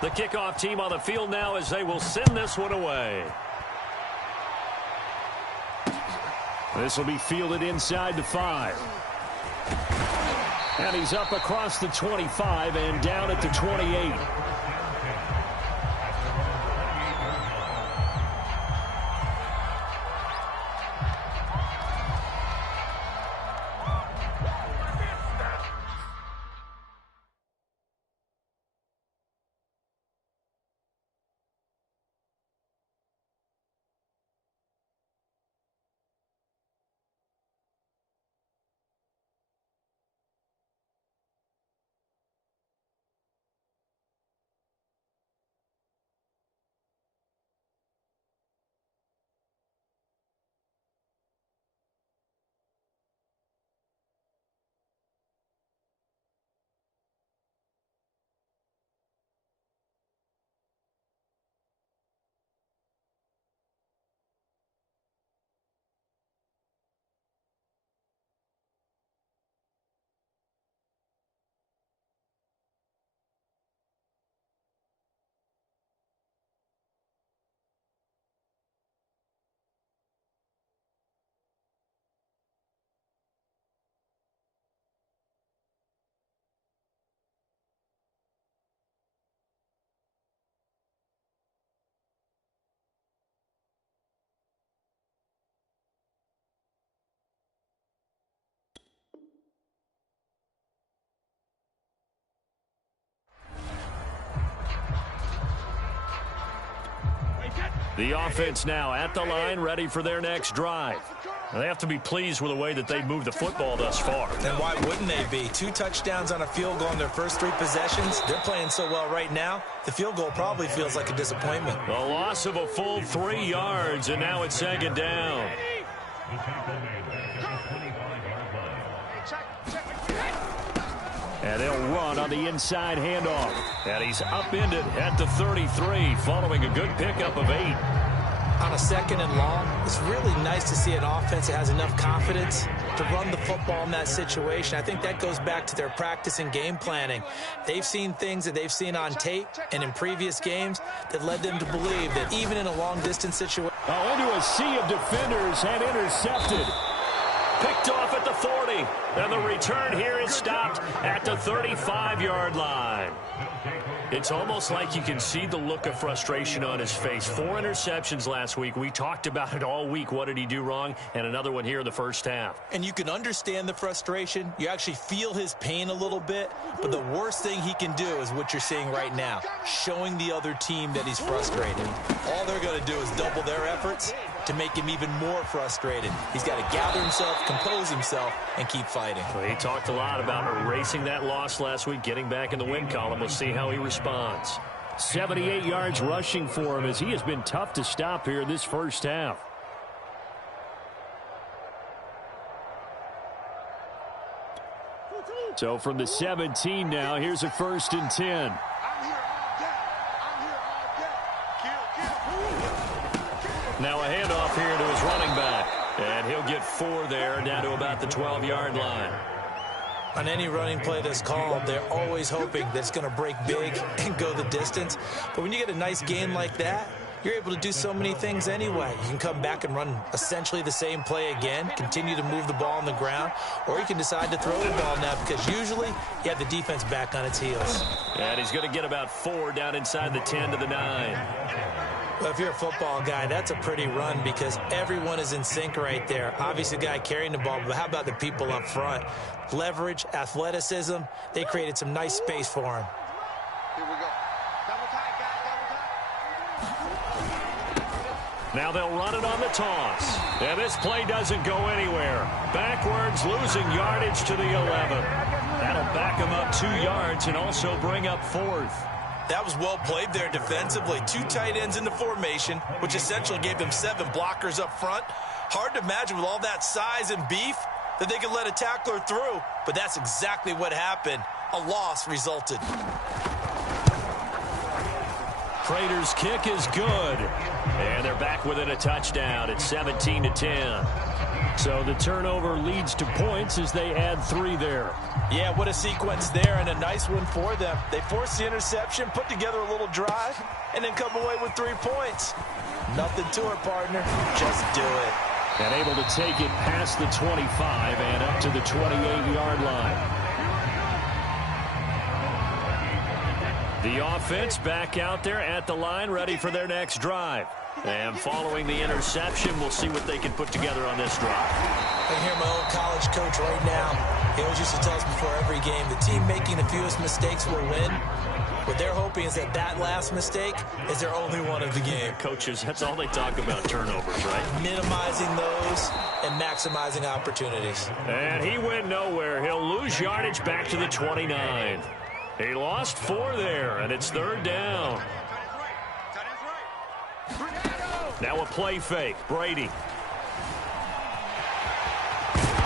The kickoff team on the field now as they will send this one away. This will be fielded inside the 5. And he's up across the 25 and down at the 28. The offense now at the line, ready for their next drive. They have to be pleased with the way that they've moved the football thus far. And why wouldn't they be? 2 touchdowns on a field goal in their first 3 possessions. They're playing so well right now, the field goal probably feels like a disappointment. The loss of a full 3 yards, and now it's 2nd down. And they'll run on the inside handoff. And he's upended at the 33 following a good pickup of 8. On a 2nd and long, it's really nice to see an offense that has enough confidence to run the football in that situation. I think that goes back to their practice and game planning. They've seen things that they've seen on tape and in previous games that led them to believe that even in a long-distance situation. Oh, into a sea of defenders and intercepted. Picked off at the 40. And the return here is stopped at the 35-yard line. It's almost like you can see the look of frustration on his face. 4 interceptions last week. We talked about it all week. What did he do wrong? And another one here in the first half. And you can understand the frustration. You actually feel his pain a little bit. But the worst thing he can do is what you're seeing right now, showing the other team that he's frustrated. All they're going to do is double their efforts to make him even more frustrated. He's got to gather himself, compose himself, and keep fighting. Well, he talked a lot about erasing that loss last week, getting back in the win column. We'll see how he responds. 78 yards rushing for him as he has been tough to stop here in this first half. So from the 17 now, here's a 1st and 10. Now a handoff here to his running back. And he'll get 4 there, down to about the 12-yard line. On any running play that's called, they're always hoping that it's going to break big and go the distance. But when you get a nice gain like that, you're able to do so many things anyway. You can come back and run essentially the same play again, continue to move the ball on the ground, or you can decide to throw the ball now because usually you have the defense back on its heels. And he's going to get about 4 down inside the 10 to the 9. Well, if you're a football guy, that's a pretty run because everyone is in sync right there. Obviously, the guy carrying the ball, but how about the people up front? Leverage, athleticism, they created some nice space for him. Here we go. Double tight, guys, double tight. Now they'll run it on the toss. And this play doesn't go anywhere. Backwards, losing yardage to the 11. That'll back him up 2 yards and also bring up 4th. That was well played there defensively. 2 tight ends in the formation, which essentially gave them 7 blockers up front. Hard to imagine with all that size and beef that they could let a tackler through, but that's exactly what happened. A loss resulted. Prater's kick is good. And they're back within a touchdown at 17-10. So the turnover leads to points as they add 3 there. Yeah, what a sequence there, and a nice one for them. They force the interception, put together a little drive, and then come away with 3 points. Nothing to it, partner. Just do it. And able to take it past the 25 and up to the 28-yard line. The offense back out there at the line, ready for their next drive. And following the interception, we'll see what they can put together on this drive. I can hear my old college coach right now. He always used to tell us before every game, the team making the fewest mistakes will win. What they're hoping is that that last mistake is their only one of the game. Coaches, that's all they talk about, turnovers, right? Minimizing those and maximizing opportunities. And he went nowhere. He'll lose yardage back to the 29. He lost 4 there, and it's 3rd down. Now a play fake. Brady.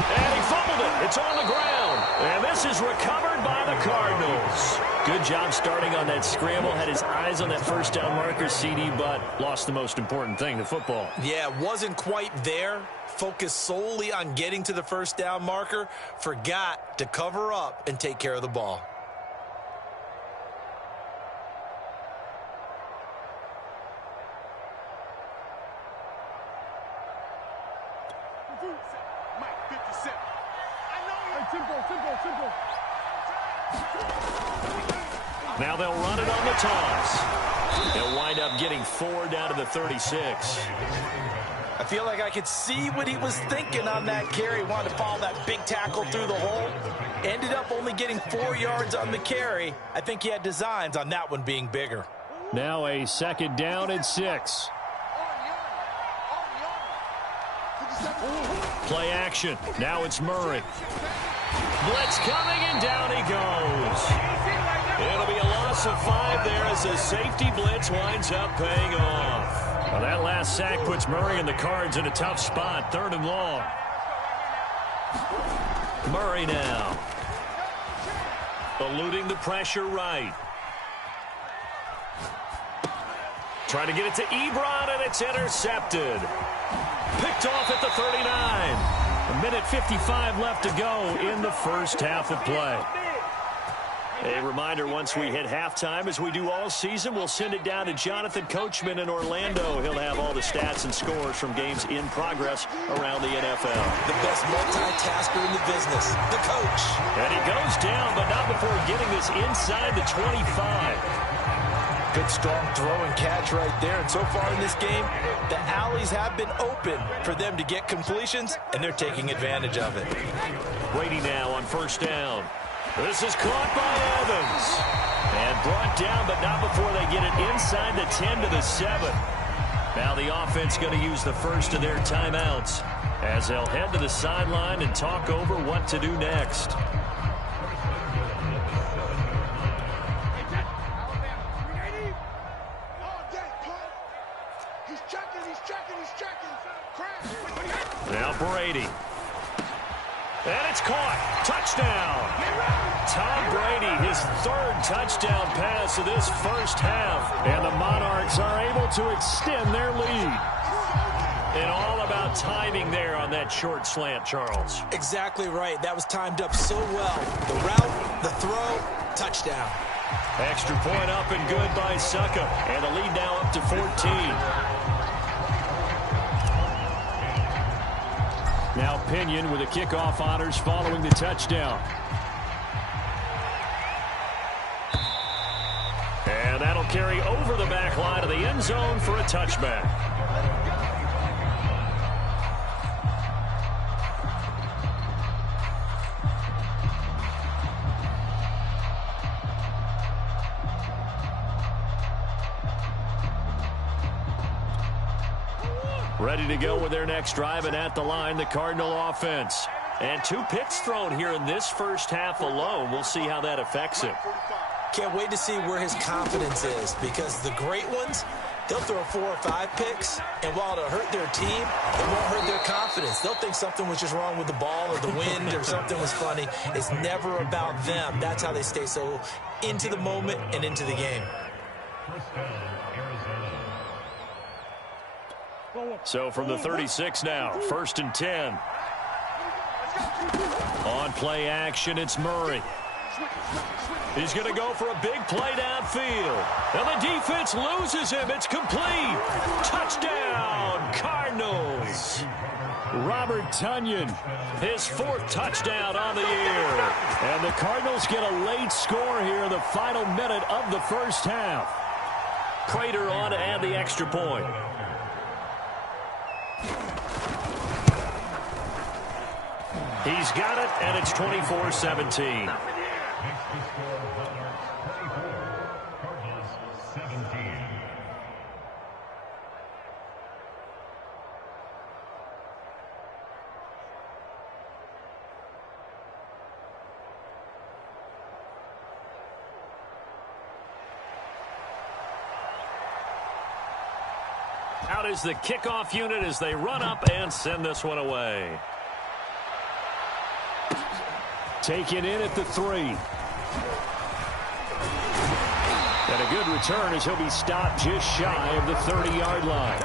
And he fumbled it. It's on the ground. And this is recovered by the Cardinals. Good job starting on that scramble. Had his eyes on that first down marker, CD, but lost the most important thing, the football. Yeah, wasn't quite there. Focused solely on getting to the first down marker. Forgot to cover up and take care of the ball. Now they'll run it on the toss. They'll wind up getting 4 down to the 36. I feel like I could see what he was thinking on that carry. Wanted to follow that big tackle through the hole. Ended up only getting 4 yards on the carry. I think he had designs on that one being bigger. Now a 2nd down and 6. Play action. Now it's Murray. Blitz coming, and down he goes. It'll be a loss of 5 there as the safety blitz winds up paying off. Well, that last sack puts Murray and the Cards in a tough spot. 3rd and long. Murray now. Eluding the pressure right. Trying to get it to Ebron, and it's intercepted. Picked off at the 39. 1:55 left to go in the first half of play. A reminder, once we hit halftime, as we do all season, we'll send it down to Jonathan Coachman in Orlando. He'll have all the stats and scores from games in progress around the NFL. The best multitasker in the business, the coach. And he goes down, but not before getting this inside the 25. Good, strong throw and catch right there. And so far in this game, the alleys have been open for them to get completions, and they're taking advantage of it. Brady now on 1st down. This is caught by Evans. And brought down, but not before they get it inside the 10 to the 7. Now the offense going to use the first of their timeouts as they'll head to the sideline and talk over what to do next. Now Brady. And it's caught. Touchdown. Tom Brady, his 3rd touchdown pass of this first half. And the Monarchs are able to extend their lead. And all about timing there on that short slant, Charles. Exactly right. That was timed up so well. The route, the throw, touchdown. Extra point up and good by Succa. And the lead now up to 14. Now Pinion with the kickoff honors following the touchdown. And that'll carry over the back line of the end zone for a touchback. Ready to go with their next drive, and at the line, the Cardinal offense. And 2 picks thrown here in this first half alone. We'll see how that affects him. Can't wait to see where his confidence is, because the great ones, they'll throw 4 or 5 picks, and while it'll hurt their team, it won't hurt their confidence. They'll think something was just wrong with the ball or the wind or something was funny. It's never about them. That's how they stay so into the moment and into the game. So from the 36 now, 1st and 10. On play action, it's Murray. He's going to go for a big play downfield. And the defense loses him. It's complete. Touchdown, Cardinals. Robert Tonyan, his 4th touchdown on the year. And the Cardinals get a late score here in the final minute of the first half. Prater on to add the extra point. He's got it, and it's 24-17. Out is the kickoff unit as they run up and send this one away. Taken in at the 3. And a good return as he'll be stopped just shy of the 30-yard line.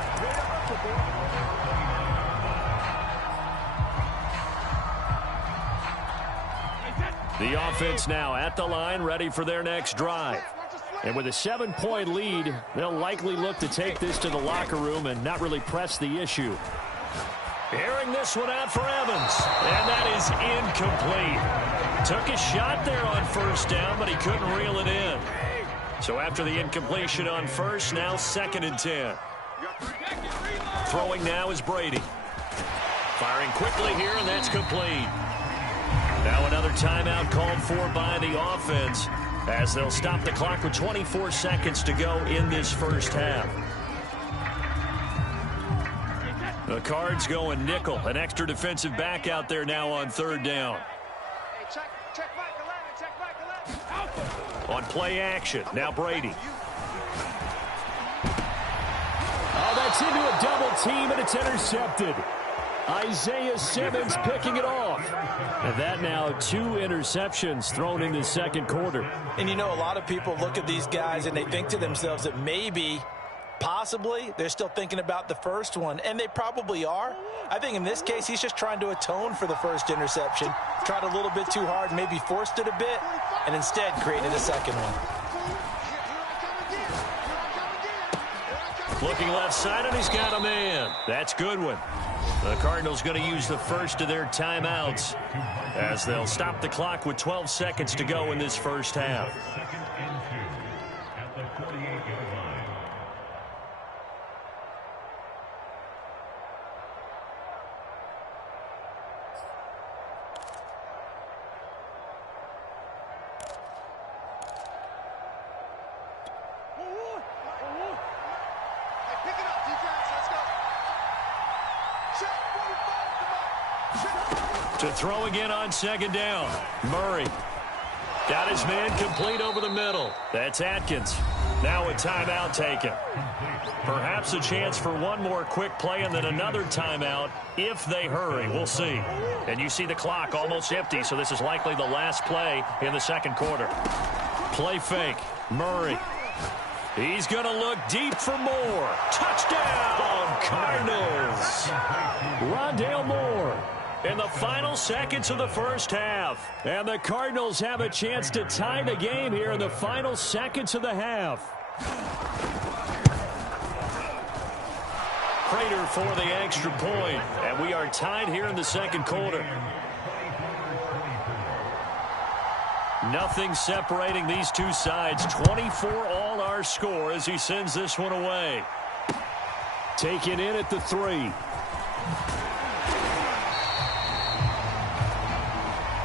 The offense now at the line, ready for their next drive. And with a 7-point lead, they'll likely look to take this to the locker room and not really press the issue. Airing this one out for Evans. And that is incomplete. Took a shot there on 1st down, but he couldn't reel it in. So after the incompletion on 1st, now 2nd and 10. Throwing now is Brady. Firing quickly here, and that's complete. Now another timeout called for by the offense, as they'll stop the clock with 24 seconds to go in this first half. The Cards going nickel. An extra defensive back out there now on 3rd down. On play action, now Brady. Oh, that's into a double team, and it's intercepted. Isaiah Simmons picking it off. And that now 2 interceptions thrown in the second quarter. And you know, a lot of people look at these guys and they think to themselves that maybe, possibly, they're still thinking about the first one. And they probably are. I think in this case, he's just trying to atone for the first interception. Tried a little bit too hard, maybe forced it a bit, and instead created a second one. Looking left side, and he's got a man. That's a good one. The Cardinals going to use the first of their timeouts as they'll stop the clock with 12 seconds to go in this first half. To throw again on 2nd down. Murray got his man complete over the middle. That's Atkins. Now a timeout taken. Perhaps a chance for one more quick play and then another timeout if they hurry. We'll see. And you see the clock almost empty, so this is likely the last play in the second quarter. Play fake. Murray. He's going to look deep for more. Touchdown, Cardinals. Rondale Moore. In the final seconds of the first half. And the Cardinals have a chance to tie the game here in the final seconds of the half. Prater for the extra point. And we are tied here in the second quarter. Nothing separating these two sides. 24 all our score as he sends this one away. Taken in at the 3.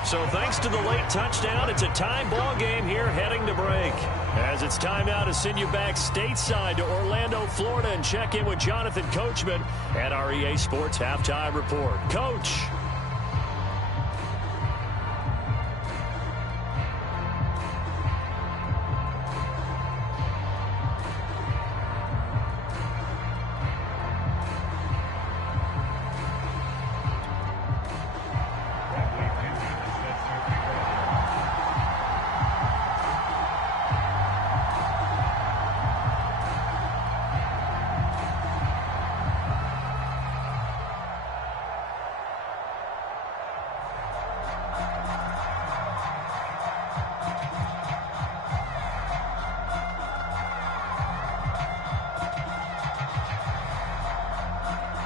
So thanks to the late touchdown, it's a tie ball game here heading to break. As it's time now to send you back stateside to Orlando, Florida, and check in with Jonathan Coachman at our EA Sports Halftime Report. Coach.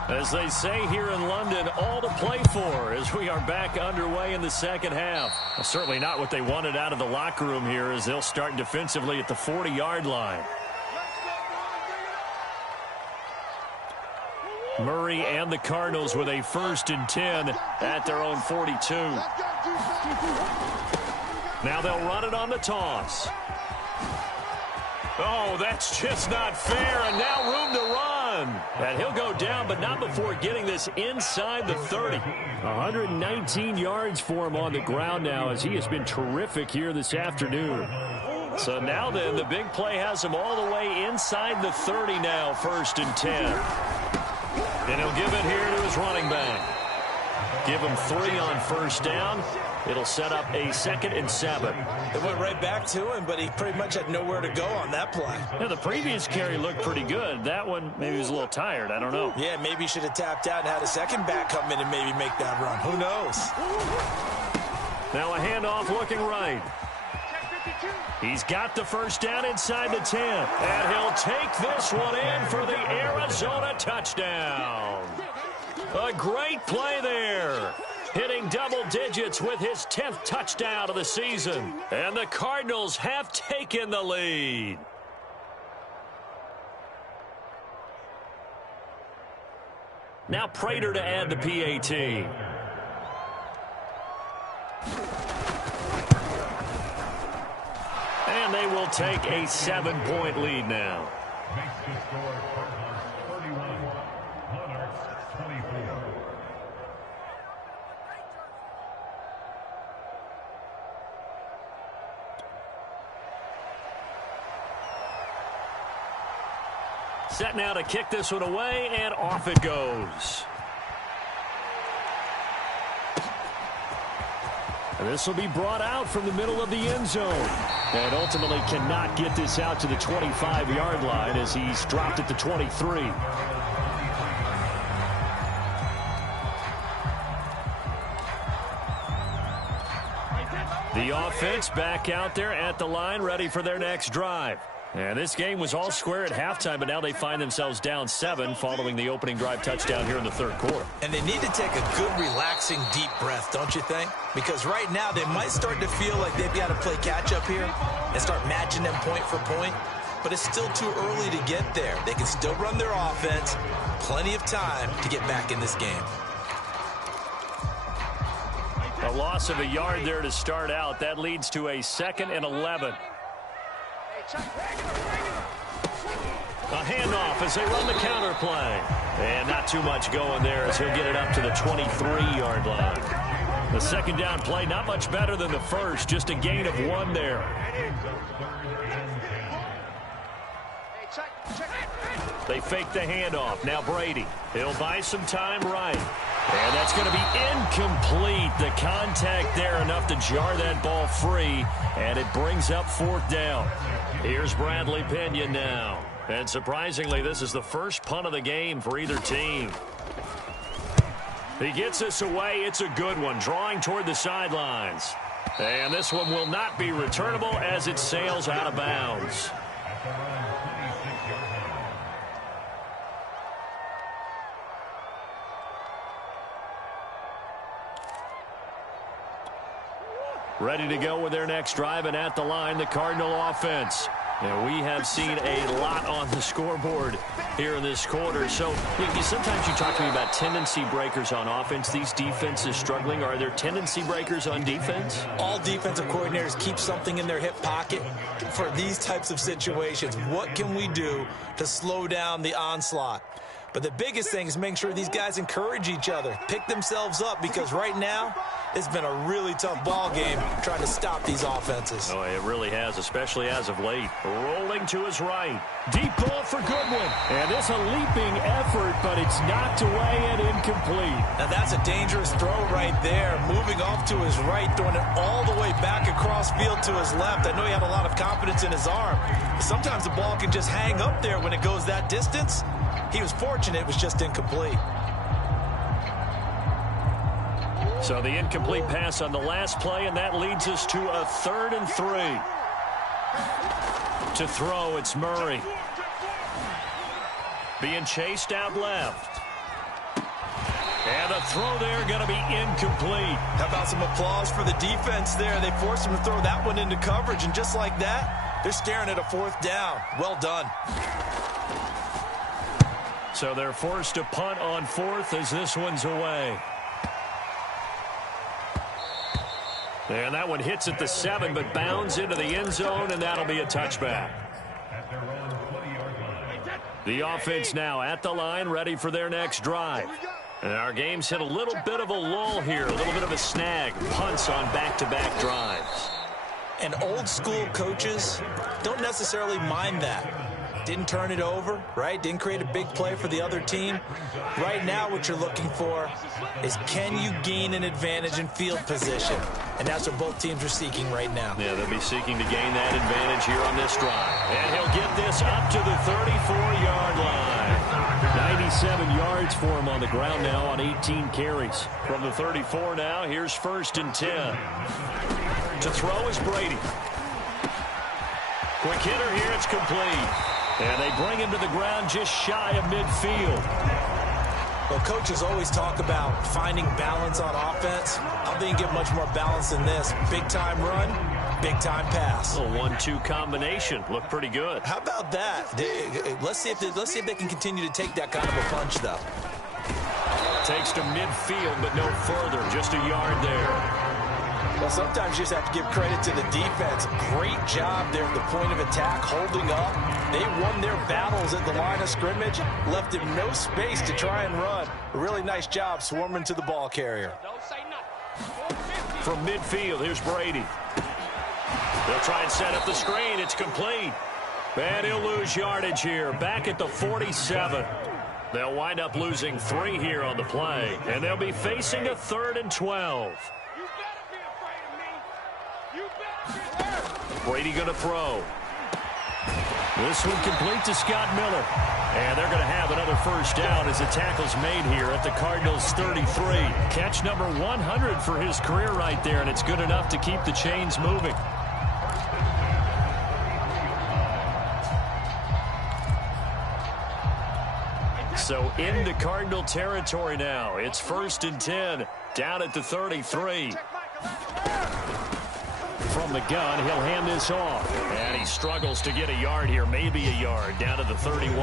As they say here in London, all to play for as we are back underway in the second half. Well, certainly not what they wanted out of the locker room here as they'll start defensively at the 40-yard line. Murray and the Cardinals with a 1st and 10 at their own 42. Now they'll run it on the toss. Oh, that's just not fair, and now room to run. And he'll go down, but not before getting this inside the 30. 119 yards for him on the ground now as he has been terrific here this afternoon. So now then, the big play has him all the way inside the 30 now, 1st and 10. And he'll give it here to his running back. Give him 3 on 1st down. It'll set up a 2nd and 7. It went right back to him, but he pretty much had nowhere to go on that play. Yeah, the previous carry looked pretty good. That one, maybe he was a little tired. I don't know. Yeah, maybe he should have tapped out and had a second back come in and maybe make that run. Who knows? Now a handoff looking right. He's got the 1st down inside the 10. And he'll take this one in for the Arizona touchdown. A great play there. Hitting double digits with his 10th touchdown of the season. And the Cardinals have taken the lead. Now Prater to add the PAT. And they will take a 7-point lead now. Set now to kick this one away, and off it goes. This will be brought out from the middle of the end zone. And ultimately cannot get this out to the 25-yard line as he's dropped at the 23. The offense back out there at the line, ready for their next drive. And this game was all square at halftime, but now they find themselves down 7 following the opening drive touchdown here in the 3rd quarter. And they need to take a good, relaxing, deep breath, don't you think? Because right now they might start to feel like they've got to play catch-up here and start matching them point for point. But it's still too early to get there. They can still run their offense. Plenty of time to get back in this game. A loss of a yard there to start out. That leads to a 2nd and 11. A handoff as they run the counter play. And not too much going there as he'll get it up to the 23-yard line. The 2nd down play, not much better than the first, just a gain of 1 there. They fake the handoff. Now Brady. He'll buy some time right. And that's going to be incomplete. The contact there enough to jar that ball free. And it brings up 4th down. Here's Bradley Pinion now. And surprisingly, this is the first punt of the game for either team. He gets this away. It's a good one, drawing toward the sidelines. And this one will not be returnable as it sails out of bounds. Ready to go with their next drive, and at the line, the Cardinal offense. And we have seen a lot on the scoreboard here in this quarter. So sometimes you talk to me about tendency breakers on offense. These defenses struggling. Are there tendency breakers on defense? All defensive coordinators keep something in their hip pocket for these types of situations. What can we do to slow down the onslaught? But the biggest thing is making sure these guys encourage each other, pick themselves up, because right now it's been a really tough ball game trying to stop these offenses. Oh, it really has, especially as of late. Rolling to his right. Deep ball for Goodwin. And it's a leaping effort, but it's knocked away and incomplete. Now that's a dangerous throw right there. Moving off to his right, throwing it all the way back across field to his left. I know he had a lot of confidence in his arm. But sometimes the ball can just hang up there when it goes that distance. He was fortunate it was just incomplete. So the incomplete pass on the last play, and that leads us to a 3rd and 3. To throw, it's Murray. Being chased out left. And the throw there going to be incomplete. How about some applause for the defense there? They forced him to throw that one into coverage, and just like that, they're staring at a 4th down. Well done. So they're forced to punt on 4th as this one's away. And that one hits at the 7, but bounds into the end zone, and that'll be a touchback. The offense now at the line, ready for their next drive. And our game's hit a little bit of a lull here, a little bit of a snag. Punts on back-to-back drives. And old-school coaches don't necessarily mind that. Didn't turn it over, right? Didn't create a big play for the other team. Right now what you're looking for is, can you gain an advantage in field position? And that's what both teams are seeking right now. Yeah, they'll be seeking to gain that advantage here on this drive. And he'll get this up to the 34-yard line. 97 yards for him on the ground now on 18 carries. From the 34 now, here's 1st and 10. To throw is Brady. Quick hitter here, it's complete. And they bring him to the ground just shy of midfield. Well, coaches always talk about finding balance on offense. I don't think you get much more balance than this. Big-time run, big-time pass. A 1-2 combination. Looked pretty good. How about that? Let's see if they can continue to take that kind of a punch, though. Takes to midfield, but no further. Just a yard there. Well, sometimes you just have to give credit to the defense. Great job there at the point of attack, holding up. They won their battles at the line of scrimmage, left him no space to try and run. A really nice job swarming to the ball carrier. From midfield, here's Brady. They'll try and set up the screen. It's complete. And he'll lose yardage here, back at the 47. They'll wind up losing 3 here on the play, and they'll be facing a 3rd and 12. Brady going to throw. This one complete to Scott Miller. And they're going to have another 1st down as the tackle's made here at the Cardinals' 33. Catch number 100 for his career right there, and it's good enough to keep the chains moving. So into Cardinal territory now. It's 1st and 10, down at the 33. From the gun, he'll hand this off. And he struggles to get a yard here, maybe a yard, down to the 31.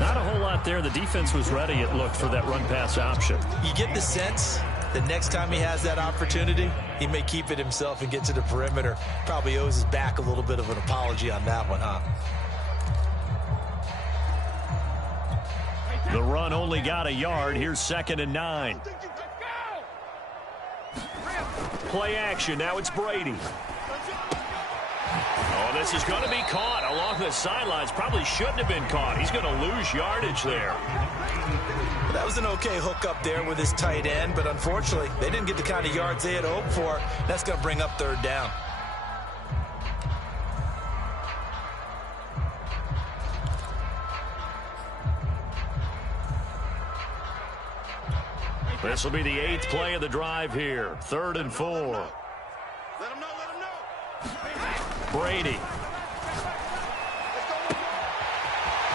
Not a whole lot there. The defense was ready, it looked, for that run-pass option. You get the sense that next time he has that opportunity, he may keep it himself and get to the perimeter. Probably owes his back a little bit of an apology on that one, huh? The run only got a yard. Here's 2nd and 9. Play action. Now it's Brady. Oh, this is going to be caught along the sidelines. Probably shouldn't have been caught. He's going to lose yardage there. Well, that was an okay hook up there with his tight end, but unfortunately, they didn't get the kind of yards they had hoped for. That's going to bring up 3rd down. This will be the 8th play of the drive here. 3rd and 4. Let him know. Brady.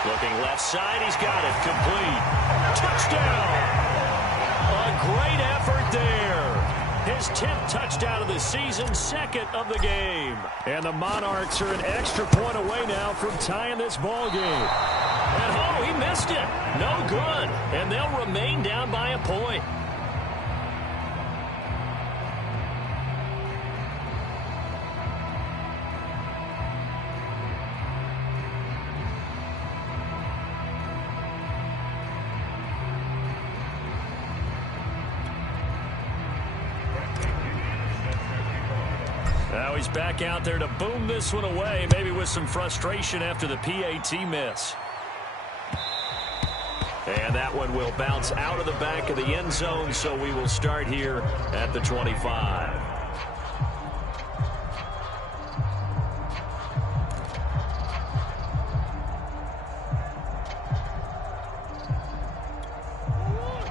Looking left side. He's got it. Complete. Touchdown. A great effort there. His 10th touchdown of the season, 2nd of the game. And the Monarchs are an extra point away now from tying this ball game. And oh, he missed it. No good. And they'll remain down by a point. Now he's back out there to boom this one away, maybe with some frustration after the PAT miss. And that one will bounce out of the back of the end zone, so we will start here at the 25.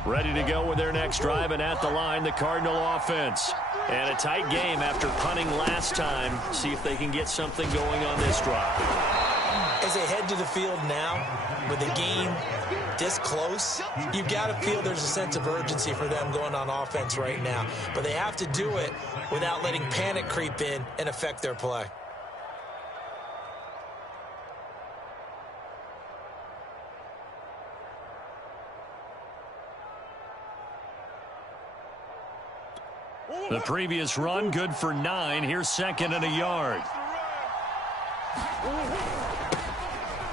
Ready to go with their next drive, and at the line, the Cardinal offense. And a tight game after punting last time. See if they can get something going on this drive. As they head to the field now with the game this close, you've got to feel there's a sense of urgency for them going on offense right now. But they have to do it without letting panic creep in and affect their play. The previous run, good for 9. Here's 2nd and a yard.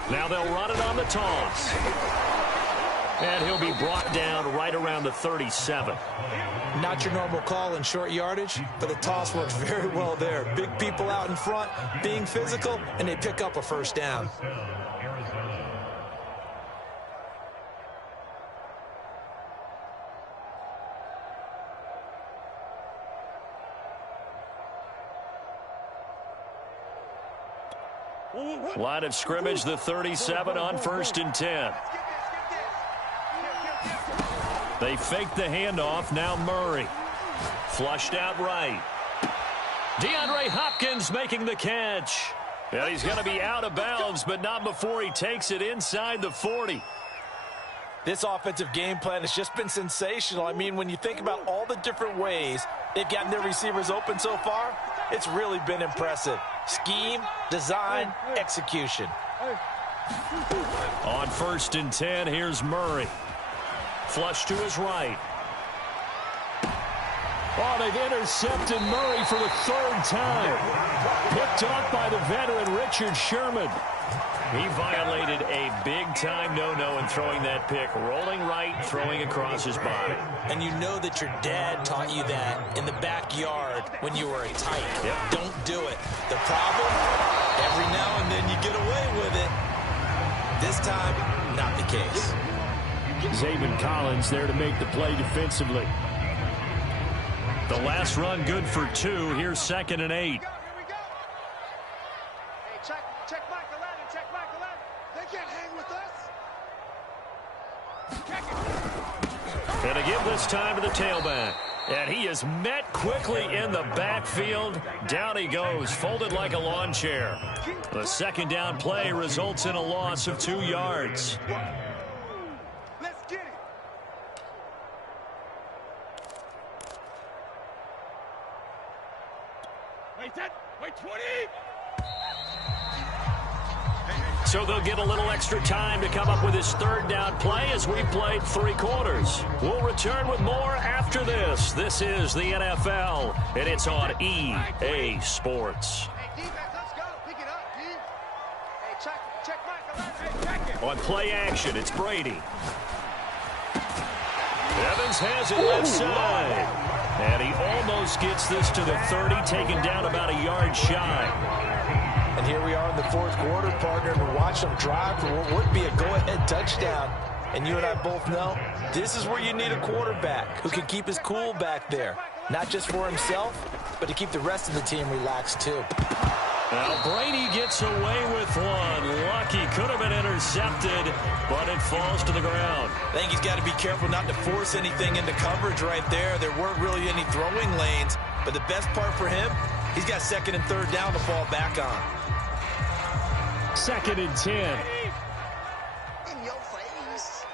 Now they'll run it on the toss. And he'll be brought down right around the 37. Not your normal call in short yardage, but the toss works very well there. Big people out in front, being physical, and they pick up a first down. Line of scrimmage, the 37 on 1st and 10. They fake the handoff. Now Murray. Flushed out right. DeAndre Hopkins making the catch. And he's going to be out of bounds, but not before he takes it inside the 40. This offensive game plan has just been sensational. I mean, when you think about all the different ways they've gotten their receivers open so far, it's really been impressive. Scheme, design, execution. On 1st and 10, here's Murray. Flush to his right. Oh, they've intercepted Murray for the 3rd time. Picked off by the veteran Richard Sherman. He violated a big-time no-no in throwing that pick. Rolling right, throwing across his body. And you know that your dad taught you that in the backyard when you were a tight. Yep. Don't do it. The problem, every now and then you get away with it. This time, not the case. Zayvon Collins there to make the play defensively. The last run good for 2. Here's 2nd and 8. Check Michael Allen, check Michael Allen. They can't hang with us. And to give this time to the tailback. And he is met quickly in the backfield. Down he goes, folded like a lawn chair. The 2nd down play results in a loss of 2 yards. Let's get it. Wait 20. So they'll get a little extra time to come up with his 3rd down play as we've played 3 quarters. We'll return with more after this. This is the NFL, and it's on EA Sports. Hey, defense, let's go. Pick it up, D. Hey, check Michael Allen. Hey, check it. On play action, it's Brady. Evans has it left side. And he almost gets this to the 30, taken down about a yard shy. And here we are in the 4th quarter, partner, to watch them drive for what would be a go-ahead touchdown. And you and I both know this is where you need a quarterback who can keep his cool back there. Not just for himself, but to keep the rest of the team relaxed too. Now Brady gets away with one. Lucky, could have been intercepted, but it falls to the ground. I think he's got to be careful not to force anything into coverage right there. There weren't really any throwing lanes, but the best part for him, he's got 2nd and 3rd down to fall back on. 2nd and 10. In your face.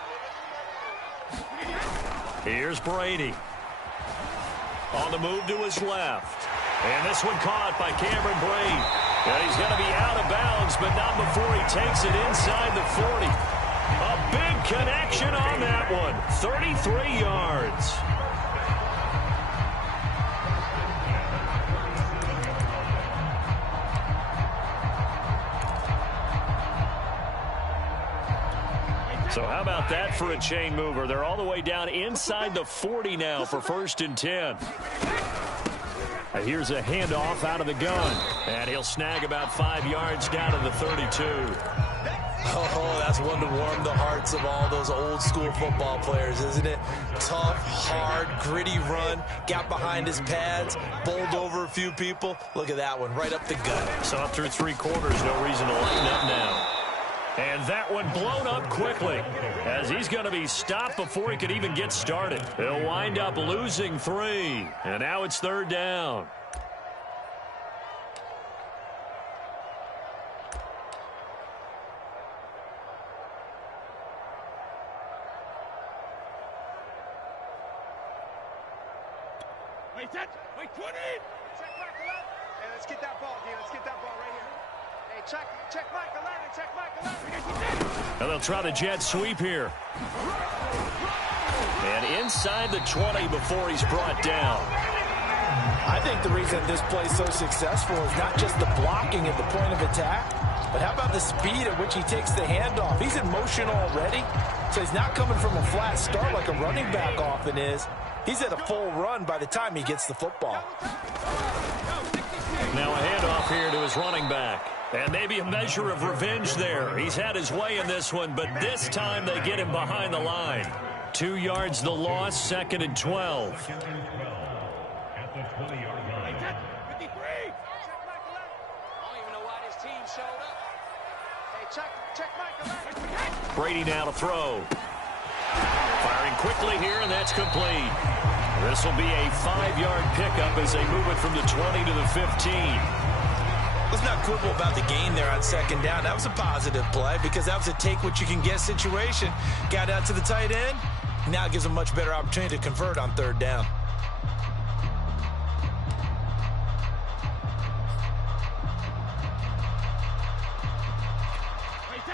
Here's Brady. On the move to his left. And this one caught by Cameron Brate. And he's going to be out of bounds, but not before he takes it inside the 40. A big connection on that one. 33 yards. So how about that for a chain mover? They're all the way down inside the 40 now for 1st and 10. And here's a handoff out of the gun. And he'll snag about 5 yards down to the 32. Oh, that's one to warm the hearts of all those old school football players, isn't it? Tough, hard, gritty run. Got behind his pads, bowled over a few people. Look at that one, right up the gut. So up through 3 quarters, no reason to lighten up now. And that one blown up quickly as he's going to be stopped before he could even get started. He'll wind up losing 3. And now it's 3rd down. Wait, 20. Check Mike 11. Hey, let's get that ball, D. Let's get that ball right here. Hey, check Mike 11. Check Mike 11. And they'll try the jet sweep here. And inside the 20 before he's brought down. I think the reason this play's so successful is not just the blocking at the point of attack, but how about the speed at which he takes the handoff? He's in motion already, so he's not coming from a flat start like a running back often is. He's at a full run by the time he gets the football. Now a handoff here to his running back. And maybe a measure of revenge there. He's had his way in this one, but this time they get him behind the line. 2 yards the loss, 2nd and 12. Brady now to throw. Firing quickly here, and that's complete. This will be a 5-yard pickup as they move it from the 20 to the 15. Let's not quibble about the gain there on 2nd down. That was a positive play because that was a take-what-you-can-get situation. Got out to the tight end. Now it gives them a much better opportunity to convert on 3rd down.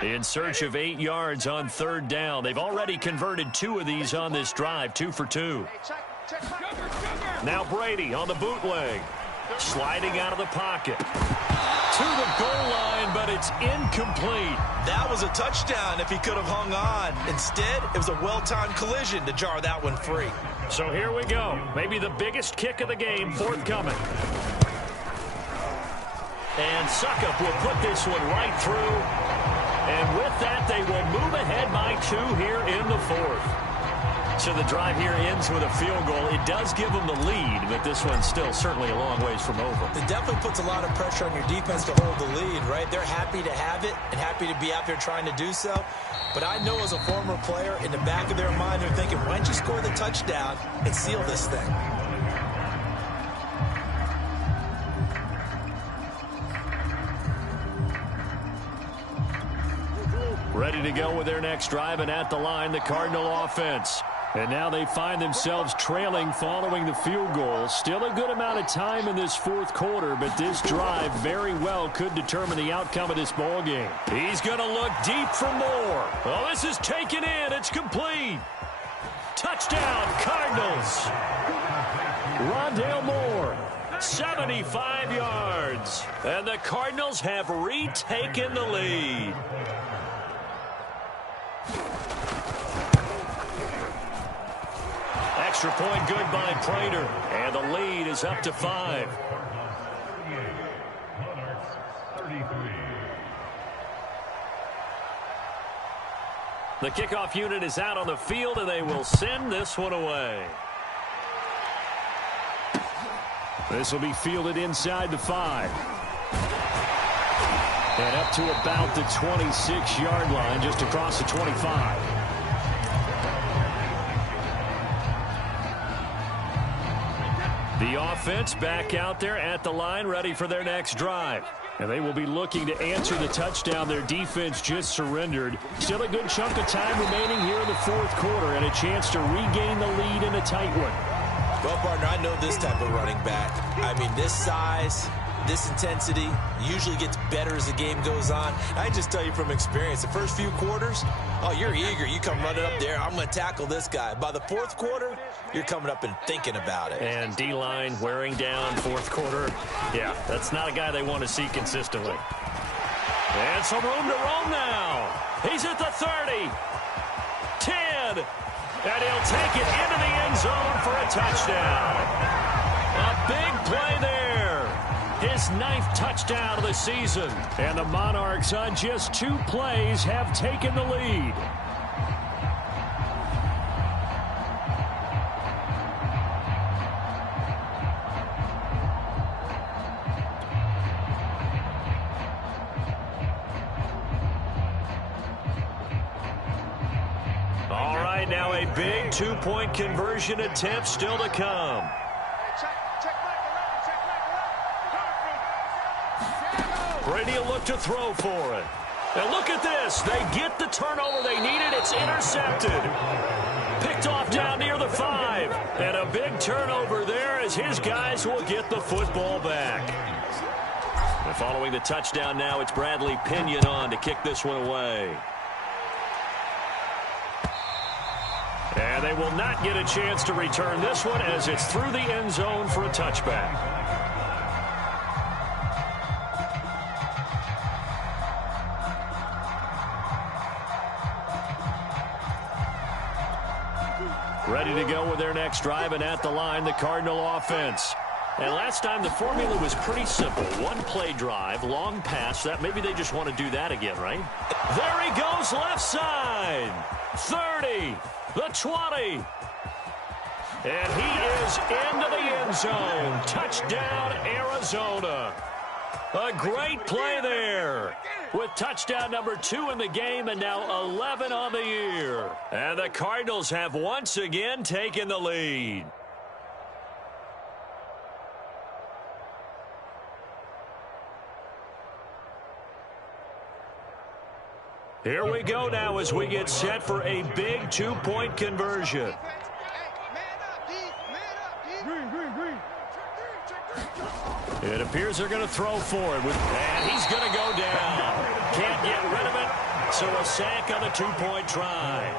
In search of 8 yards on 3rd down. They've already converted 2 of these on this drive, 2 for 2. Now Brady on the bootleg. Sliding out of the pocket. To the goal line, but it's incomplete. That was a touchdown if he could have hung on. Instead, it was a well-timed collision to jar that one free. So here we go. Maybe the biggest kick of the game forthcoming. And Suckup will put this one right through. And with that, they will move ahead by 2 here in the 4th. So the drive here ends with a field goal. It does give them the lead, but this one's still certainly a long ways from over. It definitely puts a lot of pressure on your defense to hold the lead, right? They're happy to have it and happy to be out there trying to do so. But I know as a former player, in the back of their mind, they're thinking, why don't you score the touchdown and seal this thing? Ready to go with their next drive, and at the line, the Cardinal offense. And now they find themselves trailing following the field goal. Still a good amount of time in this 4th quarter, but this drive very well could determine the outcome of this ball game. He's going to look deep for more. Oh, this is taken in. It's complete. Touchdown, Cardinals. Rondale Moore, 75 yards. And the Cardinals have retaken the lead. Extra point good by Prater. And the lead is up to 5. The kickoff unit is out on the field, and they will send this one away. This will be fielded inside the 5. And up to about the 26-yard line, just across the 25. The offense back out there at the line, ready for their next drive. And they will be looking to answer the touchdown their defense just surrendered. Still a good chunk of time remaining here in the 4th quarter, and a chance to regain the lead in a tight one. Well, partner, I know this type of running back. I mean, this size, this intensity usually gets better as the game goes on. I just tell you from experience, the first few quarters, oh, you're eager. You come running up there. I'm going to tackle this guy. By the 4th quarter, you're coming up and thinking about it. And D-line wearing down 4th quarter. Yeah, that's not a guy they want to see consistently. And some room to roam now. He's at the 30. 10. And he'll take it into the end zone for a touchdown. A big play there. His 9th touchdown of the season. And the Monarchs on just 2 plays have taken the lead. All right, now a big 2-point conversion attempt still to come. Brady will look to throw for it. And look at this. They get the turnover they needed. It's intercepted. Picked off down near the 5. And a big turnover there as his guys will get the football back. And following the touchdown now, it's Bradley Pinion on to kick this one away. And they will not get a chance to return this one as it's through the end zone for a touchback. Ready to go with their next drive, and at the line, the Cardinal offense. And last time, the formula was pretty simple. One play drive, long pass. That maybe they just want to do that again, right? There he goes, left side. 30, the 20. And he is into the end zone. Touchdown, Arizona. A great play there with touchdown number 2 in the game and now 11 on the year. And the Cardinals have once again taken the lead. Here we go now as we get set for a big 2-point conversion. It appears they're going to throw for it. And he's going to go down. Can't get rid of it. So a sack on the 2-point try.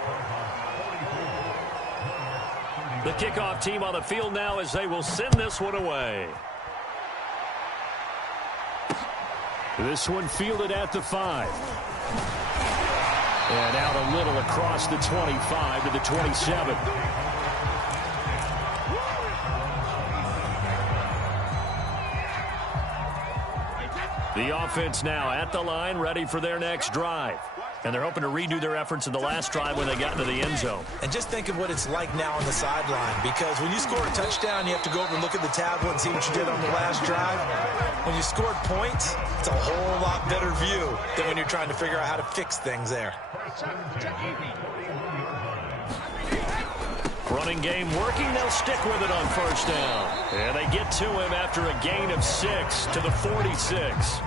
The kickoff team on the field now as they will send this one away. This one fielded at the 5. And out a little across the 25 to the 27. The offense now at the line, ready for their next drive. And they're hoping to redo their efforts in the last drive when they got into the end zone. And just think of what it's like now on the sideline, because when you score a touchdown, you have to go over and look at the tablet and see what you did on the last drive. When you scored points, it's a whole lot better view than when you're trying to figure out how to fix things there. Running game working. They'll stick with it on first down. And they get to him after a gain of 6 to the 46.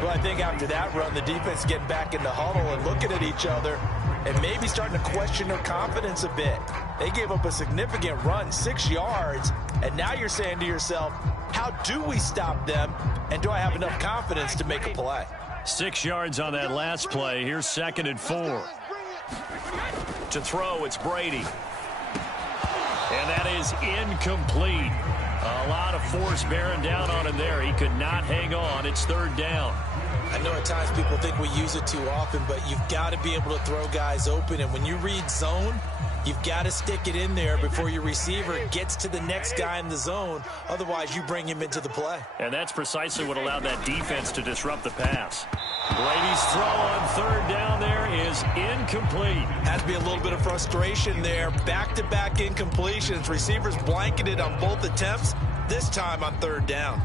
Well, I think after that run, the defense is getting back in the huddle and looking at each other and maybe starting to question their confidence a bit. They gave up a significant run, 6 yards, and now you're saying to yourself, how do we stop them, and do I have enough confidence to make a play? 6 yards on that last play. Here's 2nd and 4. To throw, it's Brady. And that is incomplete. A lot of force bearing down on him there. He could not hang on. It's 3rd down. I know at times people think we use it too often, but you've got to be able to throw guys open. And when you read zone, you've got to stick it in there before your receiver gets to the next guy in the zone. Otherwise, you bring him into the play. And that's precisely what allowed that defense to disrupt the pass. Brady's throw on 3rd down there is incomplete. Has to be a little bit of frustration there. Back-to-back incompletions. Receivers blanketed on both attempts, this time on 3rd down.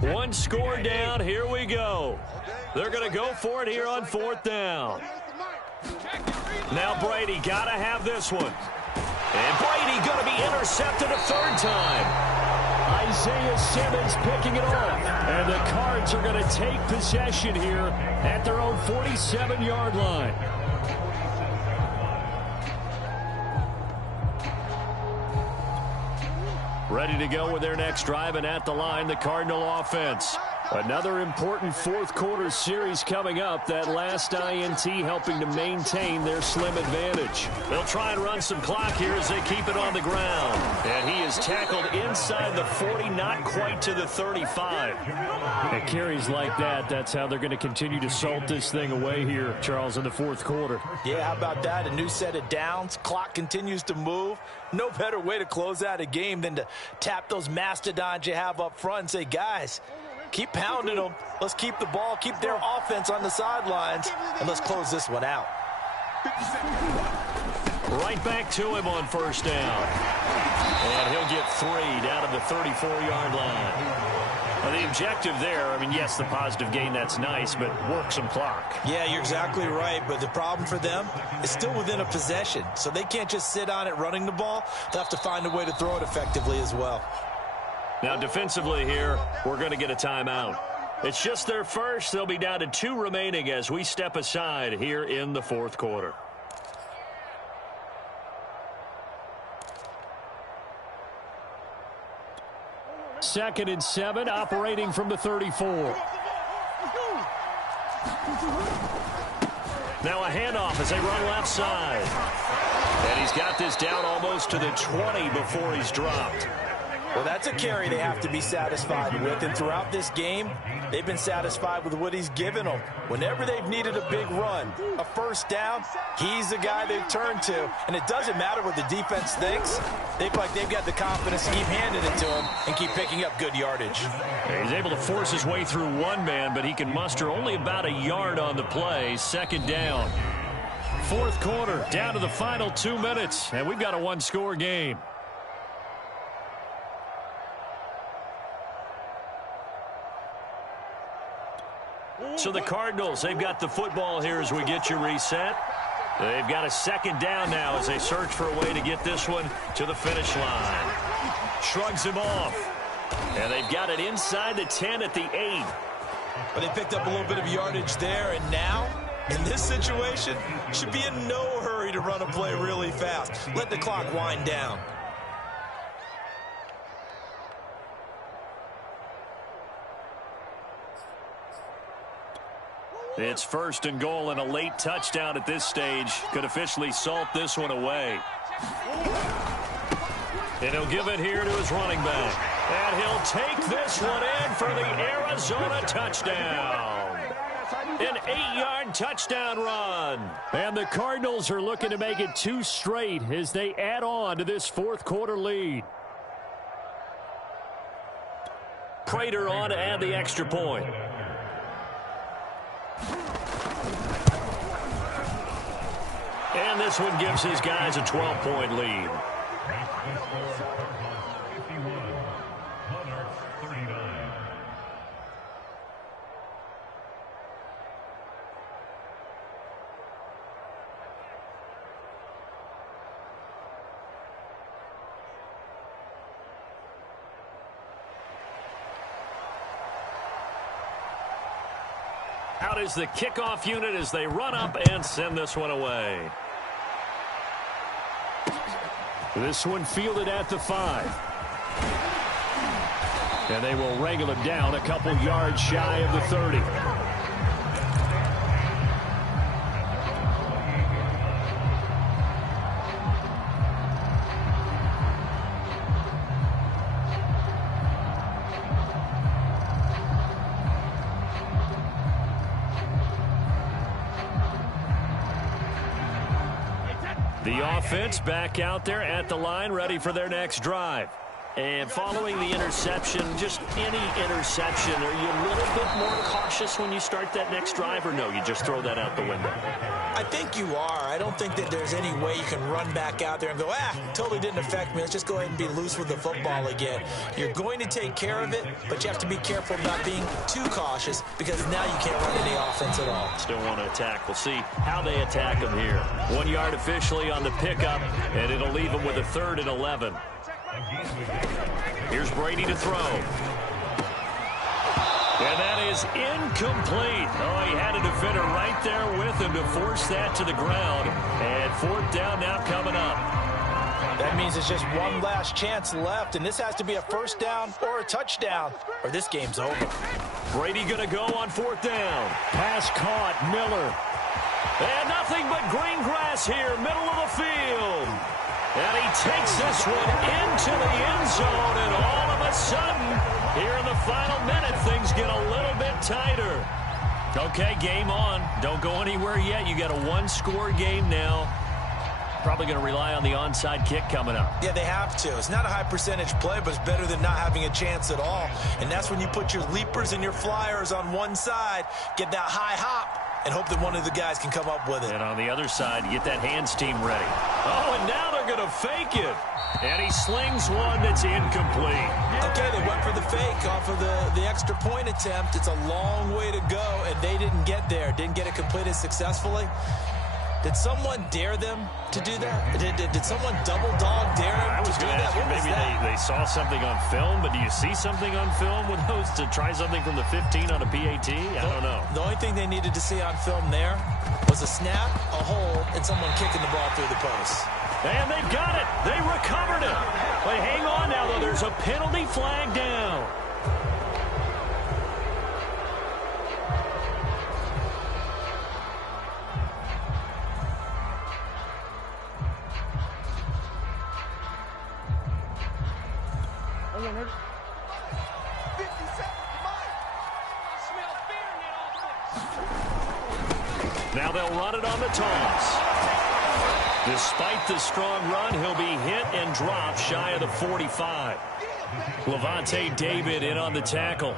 One score down. Here we go. They're going to go for it here on 4th down. Now Brady got to have this one. And Brady going to be intercepted a 3rd time. Isaiah Simmons picking it off. And the Cards are going to take possession here at their own 47-yard line. Ready to go with their next drive, and at the line, the Cardinal offense. Another important 4th quarter series coming up. That last INT helping to maintain their slim advantage. They'll try and run some clock here as they keep it on the ground. And he is tackled inside the 40, not quite to the 35. At carries like that, that's how they're going to continue to salt this thing away here, Charles, in the 4th quarter. Yeah, how about that? A new set of downs. Clock continues to move. No better way to close out a game than to tap those mastodons you have up front and say, guys, keep pounding them. Let's keep the ball, keep their offense on the sidelines, and let's close this one out. Right back to him on 1st down. And he'll get 3 down to the 34-yard line. Well, the objective there, I mean, yes, the positive gain, that's nice, but work some clock. Yeah, you're exactly right, but the problem for them is still within a possession, so they can't just sit on it running the ball. They'll have to find a way to throw it effectively as well. Now defensively here, we're going to get a timeout. It's just their first. They'll be down to 2 remaining as we step aside here in the fourth quarter. Second and 7, operating from the 34. Now a handoff as they run left side. And he's got this down almost to the 20 before he's dropped. Well, that's a carry they have to be satisfied with. And throughout this game, they've been satisfied with what he's given them. Whenever they've needed a big run, a first down, he's the guy they've turned to. And it doesn't matter what the defense thinks. They feel like they've got the confidence to keep handing it to him and keep picking up good yardage. He's able to force his way through one man, but he can muster only about a yard on the play. Second down. Fourth quarter, down to the final 2 minutes, and we've got a one-score game. So the Cardinals, they've got the football here as we get you reset. They've got a second down now as they search for a way to get this one to the finish line. Shrugs him off. And they've got it inside the 10 at the 8. But they picked up a little bit of yardage there, and now, in this situation, should be in no hurry to run a play really fast. Let the clock wind down. It's first and goal, and a late touchdown at this stage could officially salt this one away. And he'll give it here to his running back. And he'll take this one in for the Arizona touchdown. An 8-yard touchdown run. And the Cardinals are looking to make it 2 straight as they add on to this fourth quarter lead. Prater on to add the extra point. And this one gives his guys a 12-point lead. Out is the kickoff unit as they run up and send this one away. This one fielded at the 5. And they will wrangle him down a couple yards shy of the 30. The offense back out there at the line, ready for their next drive. And following the interception, just any interception, are you a little bit more cautious when you start that next drive, or no, you just throw that out the window? I think you are. I don't think that there's any way you can run back out there and go, totally didn't affect me. Let's just go ahead and be loose with the football again. You're going to take care of it, but you have to be careful about being too cautious because now you can't run any offense at all. Still want to attack. We'll see how they attack them here. 1 yard officially on the pickup, and it'll leave them with a 3rd and 11. Here's Brady to throw. And that is incomplete. Oh, he had a defender right there with him to force that to the ground. And 4th down now coming up. That means it's just one last chance left, and this has to be a first down or a touchdown, or this game's over. Brady going to go on 4th down. Pass caught, Miller. And nothing but green grass here, middle of the field. And he takes this one into the end zone, and all of a sudden, here in the final minute, things get a little bit tighter. Okay, game on. Don't go anywhere yet. You got a 1-score game now. Probably going to rely on the onside kick coming up. Yeah, they have to. It's not a high percentage play, but it's better than not having a chance at all. And that's when you put your leapers and your flyers on one side, get that high hop, and hope that one of the guys can come up with it. And on the other side, you get that hands team ready. Oh, and now they're going to fake it. And he slings one that's incomplete. Okay, they went for the fake off of the extra point attempt. It's a long way to go, and they didn't get there. Didn't get it completed successfully. Did someone dare them to do that? Did someone double dog dare them? I was going to ask you, maybe they saw something on film, but do you see something on film with those to try something from the 15 on a PAT? I don't know. The only thing they needed to see on film there was a snap, a hole, and someone kicking the ball through the post. And they've got it. They recovered it. But hang on now, though. There's a penalty flag down. Now they'll run it on the toss. Despite the strong run, he'll be hit and dropped shy of the 45. Levante David in on the tackle.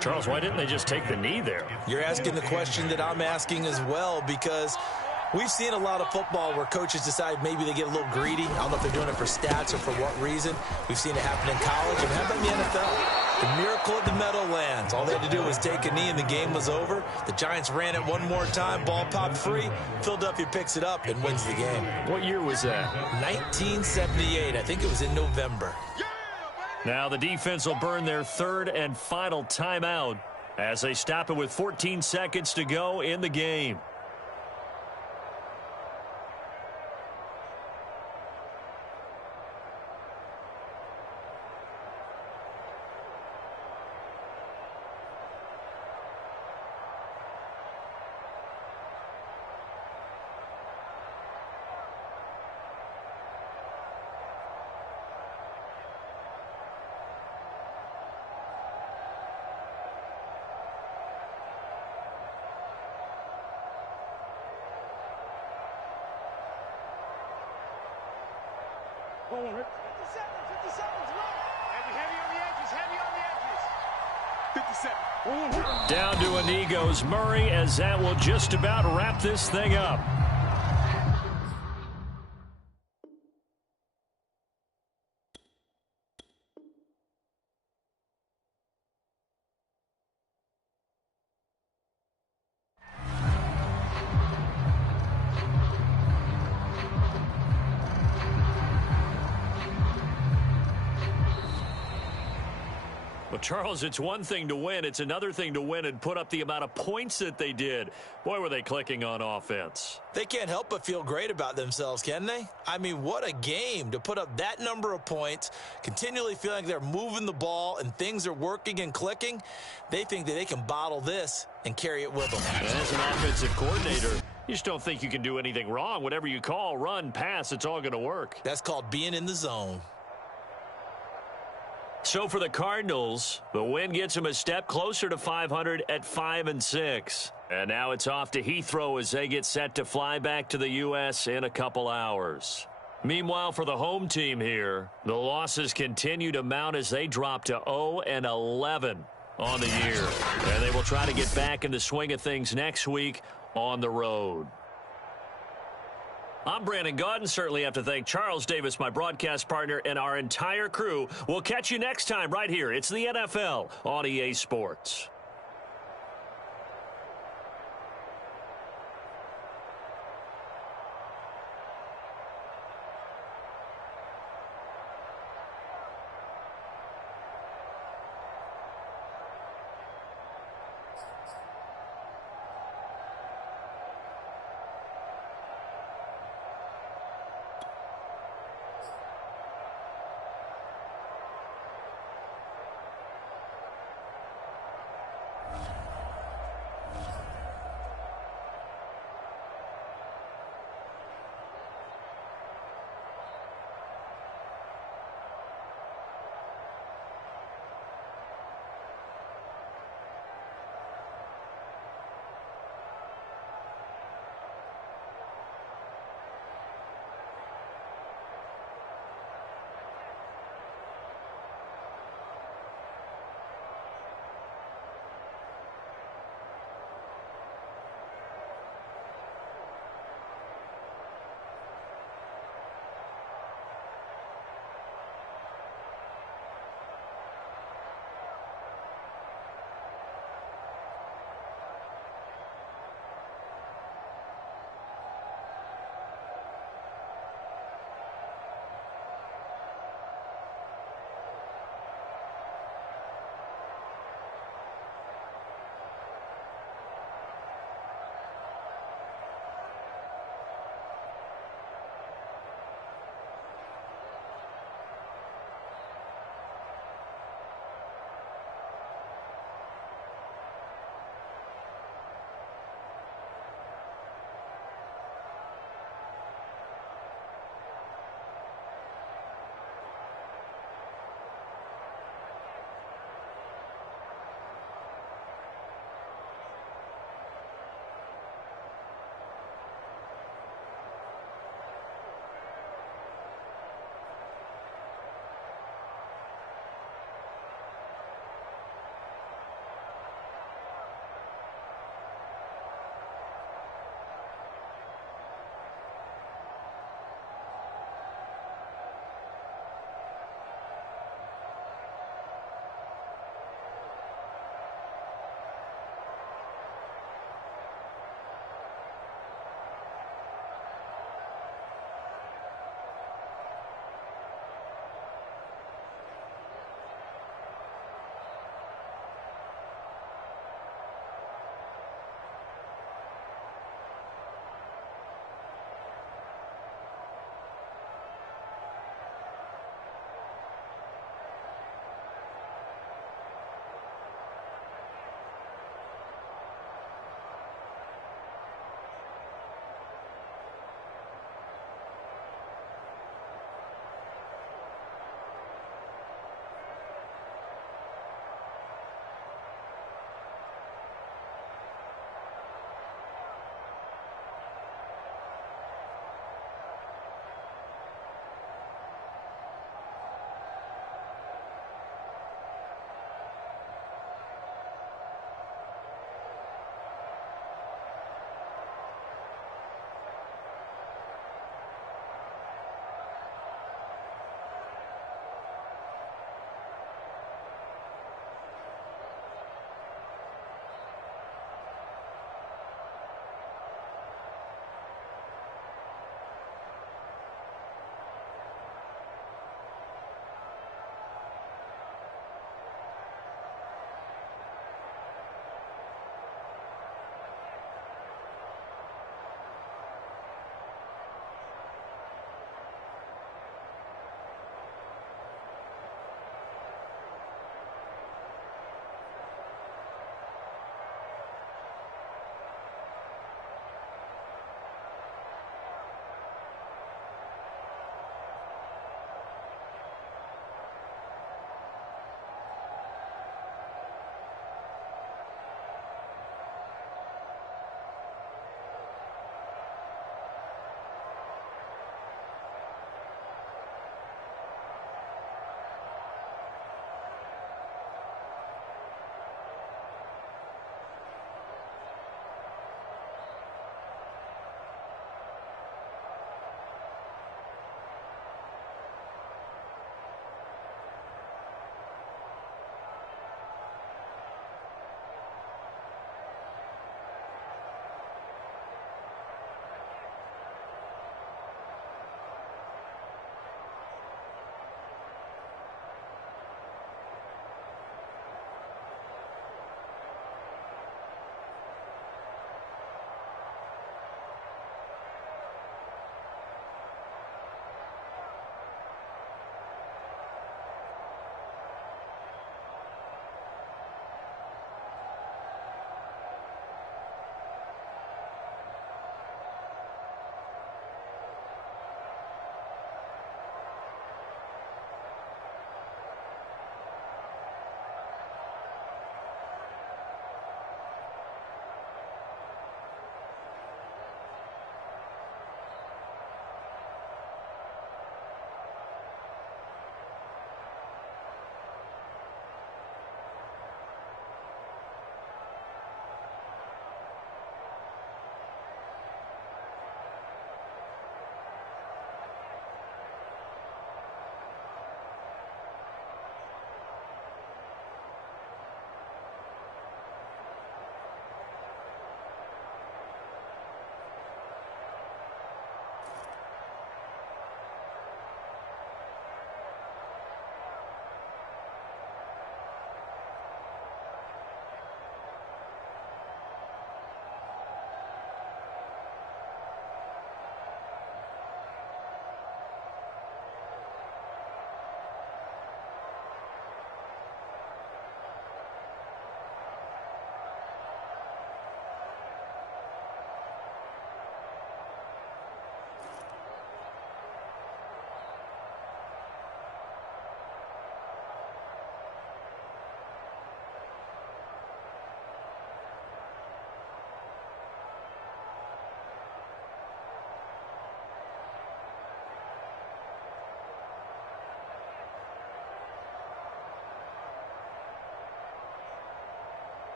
Charles, why didn't they just take the knee there? You're asking the question that I'm asking as well, because we've seen a lot of football where coaches decide maybe they get a little greedy. I don't know if they're doing it for stats or for what reason. We've seen it happen in college, and how about in the NFL? The miracle of the Meadowlands. All they had to do was take a knee and the game was over. The Giants ran it one more time. Ball popped free. Philadelphia picks it up and wins the game. What year was that? 1978. I think it was in November. Now the defense will burn their third and final timeout as they stop it with 14 seconds to go in the game. Down to a knee goes Murray, as that will just about wrap this thing up. Well, Charles, it's one thing to win. It's another thing to win and put up the amount of points that they did. Boy, were they clicking on offense. They can't help but feel great about themselves, can they? I mean, what a game to put up that number of points, continually feeling like they're moving the ball and things are working and clicking. They think that they can bottle this and carry it with them. And as an offensive coordinator, you just don't think you can do anything wrong. Whatever you call, run, pass, it's all going to work. That's called being in the zone. So for the Cardinals, the win gets them a step closer to 500 at 5-6. And now it's off to Heathrow as they get set to fly back to the U.S. in a couple hours. Meanwhile, for the home team here, the losses continue to mount as they drop to 0-11 on the year. And they will try to get back in the swing of things next week on the road. I'm Brandon Gaudin. Certainly have to thank Charles Davis, my broadcast partner, and our entire crew. We'll catch you next time right here. It's the NFL on EA Sports.